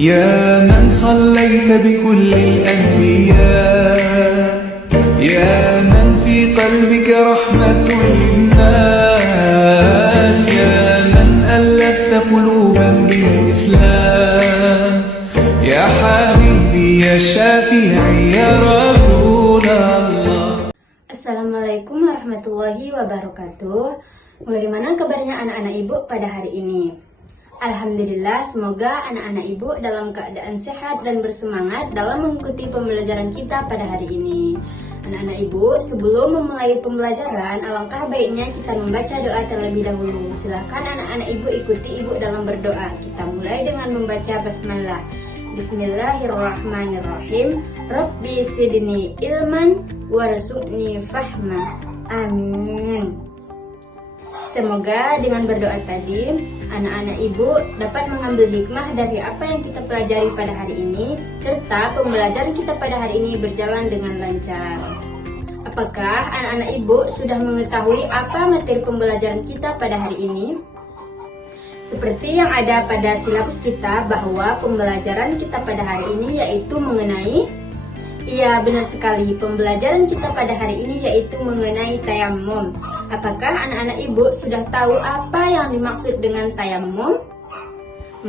يا من صليت بكل الأنبياء يا من في قلبك رحمة للناس يا من ألفت قلوبا بالإسلام يا حبيبي يا شافعي يا رسول الله. Assalamualaikum warahmatullahi wabarakatuh. Bagaimana kabarnya anak-anak ibu pada hari ini? Alhamdulillah, semoga anak-anak ibu dalam keadaan sehat dan bersemangat dalam mengikuti pembelajaran kita pada hari ini. Anak-anak ibu, sebelum memulai pembelajaran, alangkah baiknya kita membaca doa terlebih dahulu. Silakan anak-anak ibu ikuti ibu dalam berdoa. Kita mulai dengan membaca basmalah. Bismillahirrahmanirrahim. Rabbi sidni ilman warzuqni fahma. Amin. Semoga dengan berdoa tadi, anak-anak ibu dapat mengambil hikmah dari apa yang kita pelajari pada hari ini, serta pembelajaran kita pada hari ini berjalan dengan lancar. Apakah anak-anak ibu sudah mengetahui apa materi pembelajaran kita pada hari ini? Seperti yang ada pada silabus kita, bahwa pembelajaran kita pada hari ini yaitu mengenai benar sekali, pembelajaran kita pada hari ini yaitu mengenai tayammum. Apakah anak-anak ibu sudah tahu apa yang dimaksud dengan tayammum?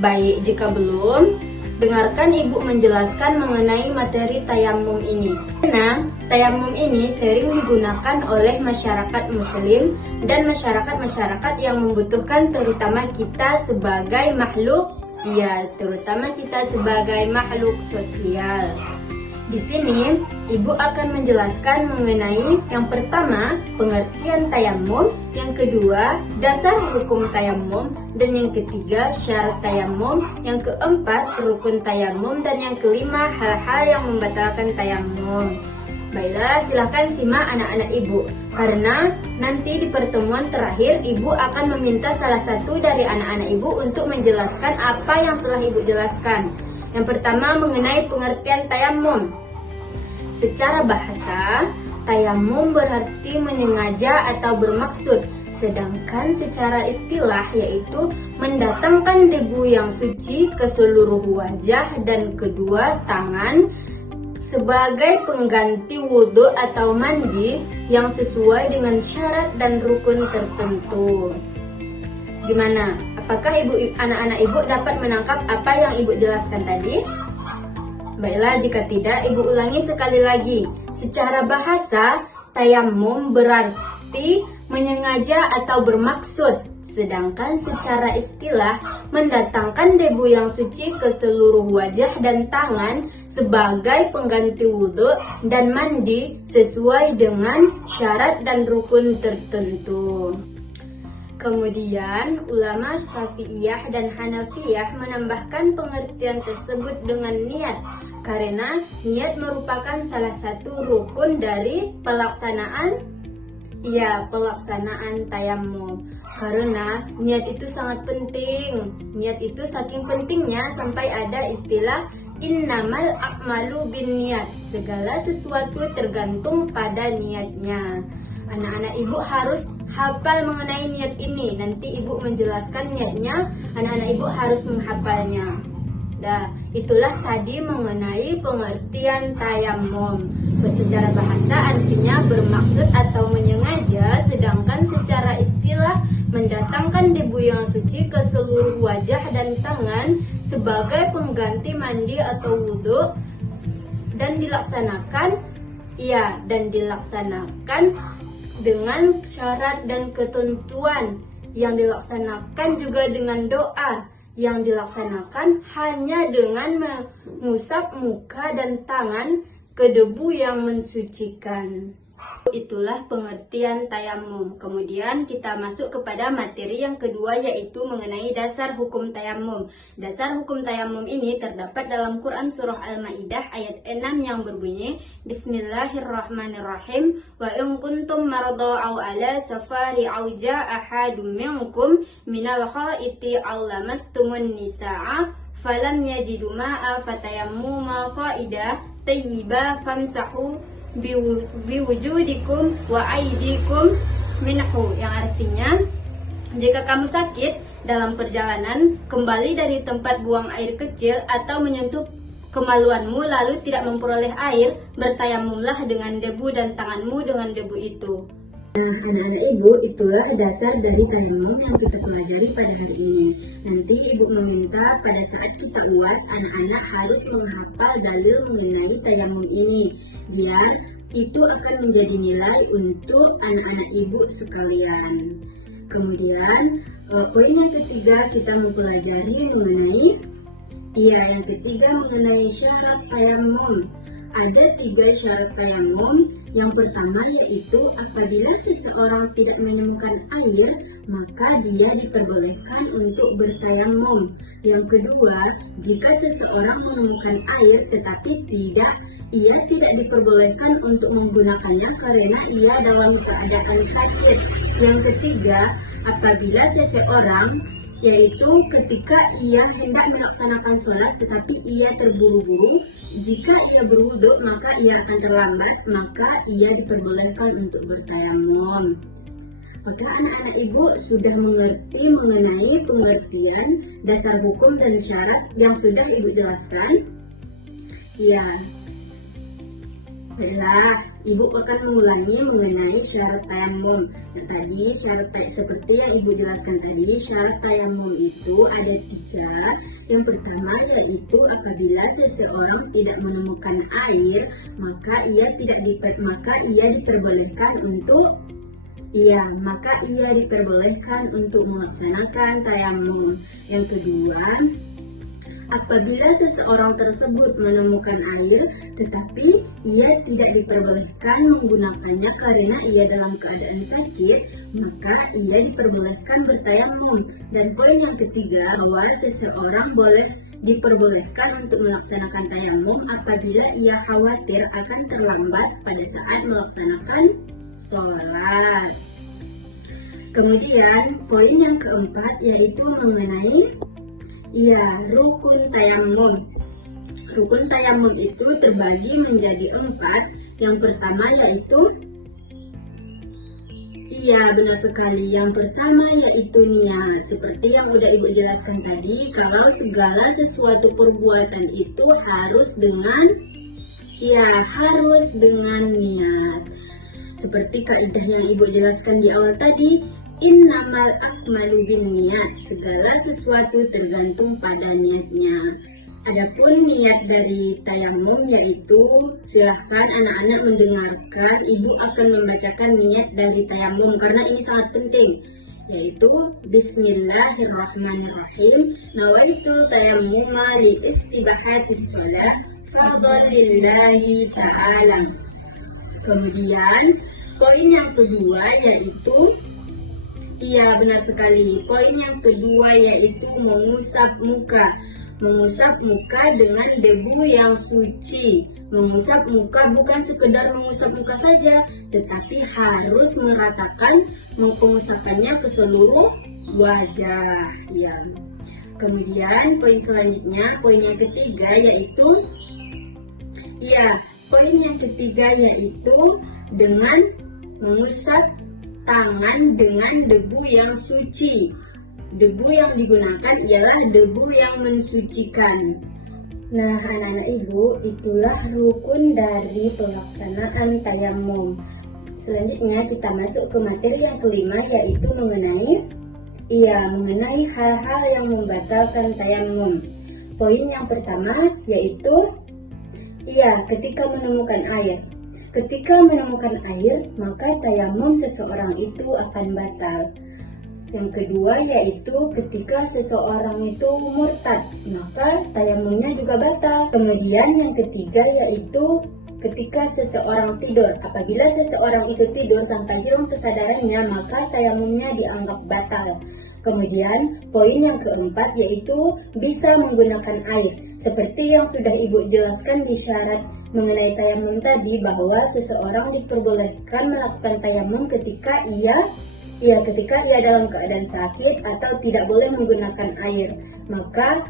Baik, jika belum, dengarkan ibu menjelaskan mengenai materi tayammum ini. Karena tayammum ini sering digunakan oleh masyarakat muslim dan masyarakat-masyarakat yang membutuhkan, terutama kita sebagai makhluk, terutama kita sebagai makhluk sosial. Di sini, ibu akan menjelaskan mengenai yang pertama, pengertian tayammum, yang kedua, dasar hukum tayammum, dan yang ketiga, syarat tayammum, yang keempat, rukun tayammum, dan yang kelima, hal-hal yang membatalkan tayammum. Baiklah, silahkan simak anak-anak ibu, karena nanti di pertemuan terakhir, ibu akan meminta salah satu dari anak-anak ibu untuk menjelaskan apa yang telah ibu jelaskan. Yang pertama, mengenai pengertian tayammum. Secara bahasa, tayammum berarti menyengaja atau bermaksud, sedangkan secara istilah yaitu mendatangkan debu yang suci ke seluruh wajah dan kedua tangan sebagai pengganti wudhu atau mandi yang sesuai dengan syarat dan rukun tertentu. Gimana? Apakah anak-anak ibu dapat menangkap apa yang ibu jelaskan tadi? Baiklah, jika tidak, ibu ulangi sekali lagi. Secara bahasa, tayammum berarti menyengaja atau bermaksud, sedangkan secara istilah mendatangkan debu yang suci ke seluruh wajah dan tangan sebagai pengganti wudhu dan mandi sesuai dengan syarat dan rukun tertentu. Kemudian, ulama Syafi'iyah dan Hanafiyah menambahkan pengertian tersebut dengan niat, karena niat merupakan salah satu rukun dari pelaksanaan tayammum. Karena niat itu sangat penting. Niat itu saking pentingnya sampai ada istilah innamal a'malu binniyat. Segala sesuatu tergantung pada niatnya. Anak-anak ibu harus hafal mengenai niat ini. Nanti ibu menjelaskan niatnya, anak-anak ibu harus menghafalnya. Itulah tadi mengenai pengertian tayammum. Secara bahasa artinya bermaksud atau menyengaja, sedangkan secara istilah mendatangkan debu yang suci ke seluruh wajah dan tangan sebagai pengganti mandi atau wudhu dan dilaksanakan dengan syarat dan ketentuan, yang dilaksanakan juga dengan doa, yang dilaksanakan hanya dengan mengusap muka dan tangan ke debu yang mensucikan. Itulah pengertian tayammum. Kemudian kita masuk kepada materi yang kedua, yaitu mengenai dasar hukum tayammum. Dasar hukum tayammum ini terdapat dalam Quran surah Al-Maidah ayat 6 yang berbunyi Bismillahirrahmanirrahim. Wa in kuntum marada aw ala safari aw jaa ahadum minkum minal khaiti aw lamastumun nisaa falam yajidu ma'a fatayammuma sa'idah tayyiba famsahu biwujudikum wa aidikum minhu, yang artinya jika kamu sakit dalam perjalanan kembali dari tempat buang air kecil atau menyentuh kemaluanmu lalu tidak memperoleh air, bertayamumlah dengan debu dan tanganmu dengan debu itu. Nah, anak-anak ibu, itulah dasar dari tayamum yang kita pelajari pada hari ini. Nanti ibu meminta pada saat kita UAS, anak-anak harus menghafal dalil mengenai tayamum ini, biar itu akan menjadi nilai untuk anak-anak ibu sekalian. Kemudian, poin yang ketiga kita mempelajari mengenai, yang ketiga mengenai syarat tayamum. Ada 3 syarat tayamum. Yang pertama yaitu apabila seseorang tidak menemukan air, maka dia diperbolehkan untuk bertayamum. Yang kedua, jika seseorang menemukan air tetapi ia tidak diperbolehkan untuk menggunakannya karena ia dalam keadaan sakit. Yang ketiga, apabila seseorang yaitu ketika ia hendak melaksanakan sholat tetapi ia terburu-buru, jika ia berwudu maka ia akan terlambat, maka ia diperbolehkan untuk bertayamum. Apakah anak-anak ibu sudah mengerti mengenai pengertian dasar hukum dan syarat yang sudah ibu jelaskan? Ya. Baiklah, ibu akan mengulangi mengenai syarat tayamum. Tadi seperti yang ibu jelaskan tadi, syarat tayamum itu ada 3. Yang pertama yaitu apabila seseorang tidak menemukan air, maka ia diperbolehkan untuk melaksanakan tayamum. Yang kedua, apabila seseorang tersebut menemukan air, tetapi ia tidak diperbolehkan menggunakannya karena ia dalam keadaan sakit, maka ia diperbolehkan bertayamum. Dan poin yang ketiga, bahwa seseorang diperbolehkan untuk melaksanakan tayamum apabila ia khawatir akan terlambat pada saat melaksanakan sholat. Kemudian, poin yang keempat yaitu mengenai rukun tayamum. Rukun tayamum itu terbagi menjadi 4. Yang pertama yaitu, benar sekali. Yang pertama yaitu niat. Seperti yang udah ibu jelaskan tadi, kalau segala sesuatu perbuatan itu harus dengan niat. Seperti kaidah yang ibu jelaskan di awal tadi, innamal a'malu binniyat, segala sesuatu tergantung pada niatnya. Adapun niat dari tayamum yaitu, silahkan anak-anak mendengarkan, ibu akan membacakan niat dari tayamum karena ini sangat penting, yaitu Bismillahirrahmanirrahim, nawaitu tayammuma li istibahatis shalah fardhan lillahi ta'ala. Kemudian poin yang kedua yaitu, benar sekali. Poin yang kedua yaitu mengusap muka. Mengusap muka dengan debu yang suci. Mengusap muka bukan sekedar mengusap muka saja, tetapi harus meratakan pengusapannya ke seluruh wajah. Kemudian poin selanjutnya, poin yang ketiga yaitu, dengan mengusap tangan dengan debu yang suci. Debu yang digunakan ialah debu yang mensucikan. Nah, anak-anak ibu, itulah rukun dari pelaksanaan tayamum. Selanjutnya kita masuk ke materi yang kelima, yaitu mengenai hal-hal yang membatalkan tayamum. Poin yang pertama yaitu ketika menemukan air. Ketika menemukan air, maka tayamum seseorang itu akan batal. Yang kedua yaitu ketika seseorang itu murtad, maka tayamumnya juga batal. Kemudian yang ketiga yaitu ketika seseorang tidur. Apabila seseorang itu tidur sampai hilang kesadarannya, maka tayamumnya dianggap batal. Kemudian poin yang keempat yaitu bisa menggunakan air. Seperti yang sudah ibu jelaskan di syarat mengenai tayamum tadi, bahwa seseorang diperbolehkan melakukan tayamum ketika ia dalam keadaan sakit atau tidak boleh menggunakan air. Maka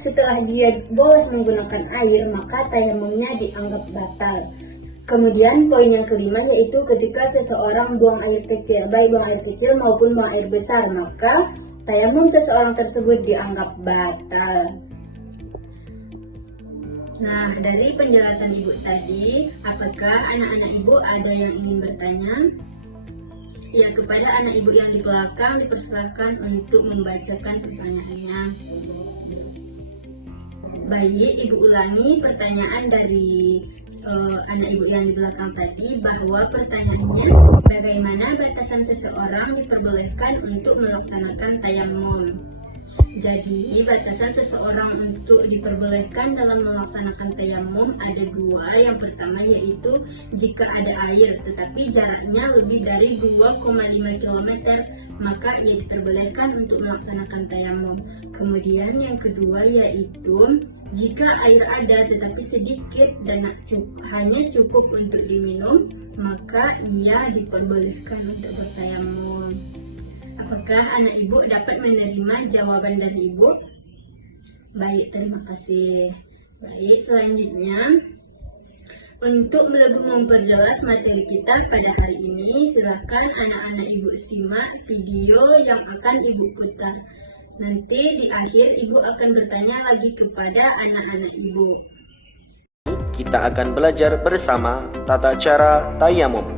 setelah dia boleh menggunakan air, maka tayamumnya dianggap batal. Kemudian poin yang kelima yaitu ketika seseorang buang air kecil, baik buang air kecil maupun buang air besar, maka tayamum seseorang tersebut dianggap batal. Nah, dari penjelasan ibu tadi, apakah anak-anak ibu ada yang ingin bertanya? Ya, kepada anak ibu yang di belakang dipersilakan untuk membacakan pertanyaannya. Baik, ibu ulangi pertanyaan dari anak ibu yang di belakang tadi, bahwa pertanyaannya, bagaimana batasan seseorang diperbolehkan untuk melaksanakan tayamum? Jadi, batasan seseorang untuk diperbolehkan dalam melaksanakan tayamum ada dua. Yang pertama yaitu jika ada air tetapi jaraknya lebih dari 2,5 km, maka ia diperbolehkan untuk melaksanakan tayamum. Kemudian yang kedua yaitu jika air ada tetapi sedikit dan hanya cukup untuk diminum, maka ia diperbolehkan untuk bertayamum. Apakah anak ibu dapat menerima jawaban dari ibu? Baik, terima kasih. Baik, selanjutnya untuk lebih memperjelas materi kita pada hari ini, silakan anak-anak ibu simak video yang akan ibu putar. Nanti di akhir ibu akan bertanya lagi kepada anak-anak ibu. Kita akan belajar bersama tata cara tayamum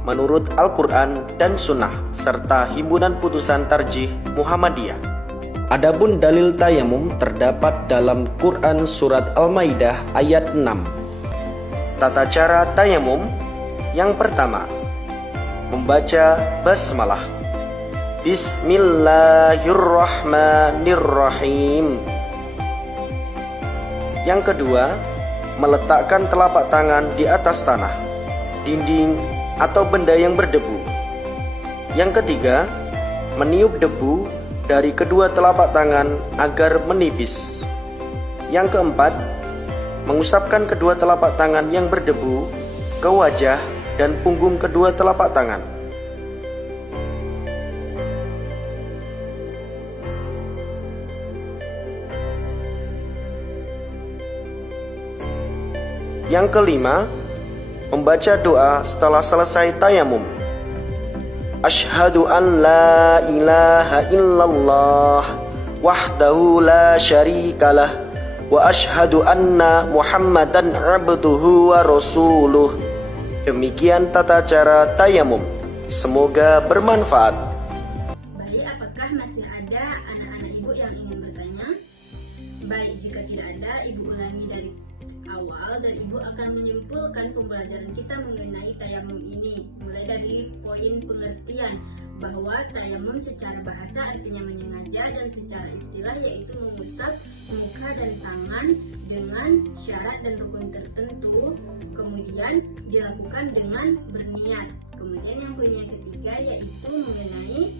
menurut Al-Quran dan Sunnah serta Himpunan Putusan Tarjih Muhammadiyah. Adapun dalil tayamum terdapat dalam Quran Surat Al-Maidah ayat 6. Tata cara tayamum yang pertama, membaca basmalah. Bismillahirrahmanirrahim. Yang kedua, meletakkan telapak tangan di atas tanah, dinding, atau benda yang berdebu. Yang ketiga, meniup debu dari kedua telapak tangan agar menipis. Yang keempat, mengusapkan kedua telapak tangan yang berdebu ke wajah dan punggung kedua telapak tangan. Yang kelima, membaca doa setelah selesai tayamum. Asyhadu an la ilaha illallah wahdahu la syarikalah wa asyhadu anna Muhammadan abduhu wa rasuluh. Demikian tata cara tayamum. Semoga bermanfaat. Baik, apakah masih ada anak-anak ibu yang ingin bertanya? Baik, jika tidak ada, ibu ulangi dari awal dan ibu akan menyimpulkan pembelajaran kita mengenai tayamum ini, mulai dari poin pengertian bahwa tayamum secara bahasa artinya menyengaja dan secara istilah yaitu mengusap muka dan tangan dengan syarat dan rukun tertentu, kemudian dilakukan dengan berniat. Kemudian yang poin yang ketiga yaitu mengenai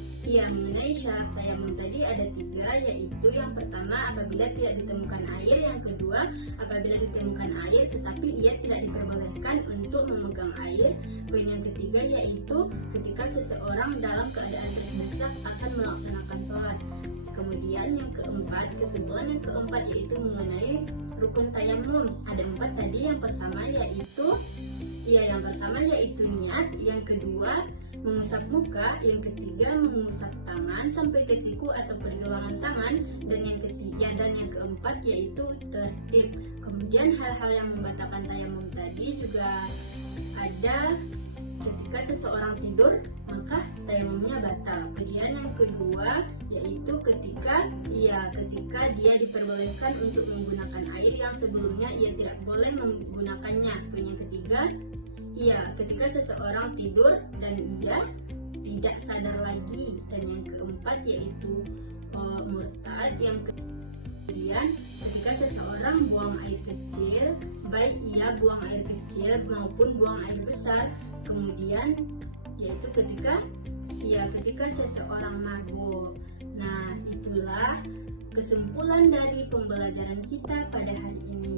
syarat tayamum tadi ada 3, yaitu yang pertama apabila tidak ditemukan air, yang kedua apabila ditemukan air tetapi ia tidak diperbolehkan untuk memegang air, poin yang ketiga yaitu ketika seseorang dalam keadaan terdesak akan melaksanakan sholat. Kemudian yang keempat, kesimpulan yang keempat yaitu mengenai rukun tayamum. Ada 4 tadi. Yang pertama yaitu niat, yang kedua mengusap muka, yang ketiga mengusap tangan sampai ke siku atau pergelangan tangan, dan yang keempat yaitu tertib. Kemudian hal-hal yang membatalkan tayamum tadi juga ada ketika seseorang tidur maka tayamumnya batal. Kemudian yang kedua yaitu ketika dia diperbolehkan untuk menggunakan air yang sebelumnya ia tidak boleh menggunakannya. Yang ketiga, ketika seseorang tidur dan ia tidak sadar lagi. Dan yang keempat yaitu murtad. Yang kemudian ketika seseorang buang air kecil, baik ia buang air kecil maupun buang air besar. Kemudian yaitu ketika seseorang mabuk. Nah, itulah kesimpulan dari pembelajaran kita pada hari ini.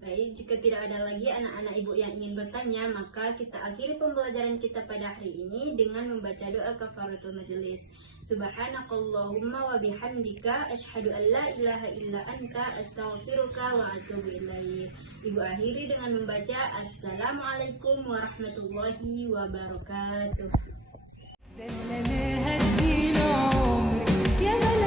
Baik, jika tidak ada lagi anak-anak ibu yang ingin bertanya, maka kita akhiri pembelajaran kita pada hari ini dengan membaca doa kafaratul majelis. Subhanakallahumma wa bihamdika asyhadu an la ilaha illa anta astaghfiruka wa atubu ilaik. Ibu akhiri dengan membaca Assalamualaikum warahmatullahi wabarakatuh. Ya kan?